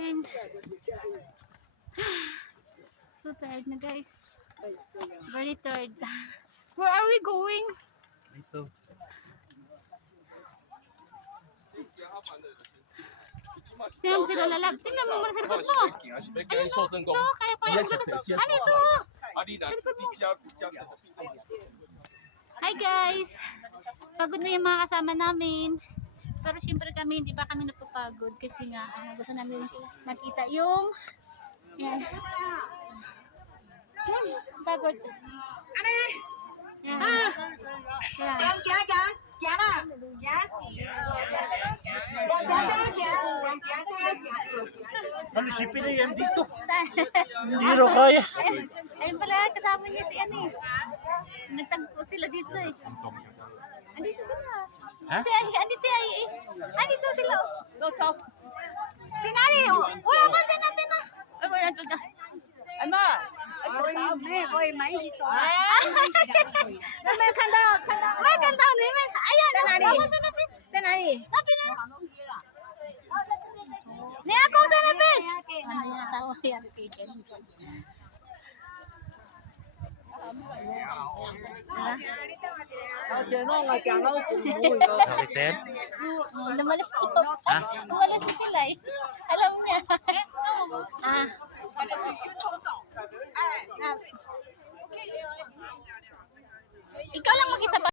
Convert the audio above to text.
And so tired na guys. Very tired. Where are we going? Dito. Tingnan sila lalag. Tingnan mo muna sa likod mo. Ayun o, ito. Kaya pa yung likod mo. Ano ito? Sa likod mo. Hi guys. Pagod na yung mga kasama namin. Pero syempre kami, hindi pa kami napapagod. Kasi nga, gusto namin makita yung yan. Pagod. Yan. Yan. Ano si Pili yan dito? Hindi ro kaya. Ayun pala, kasama niya si ano eh. Nagtagpo sila dito eh. Andito sila. Ha? Andito si Ai eh. Andito sila. Si Nani, wala pa siya natin na. Ay, wala ito dyan. Ano? May kanda. May kanda. Ayan. Sa Nani. Napin na. Ni ako sa napin. Ano yung asawa yan? Bakit yan? Lumalas ko. Lumalas si Pilay. Alam niya. Ikaw lang mag-isa pa.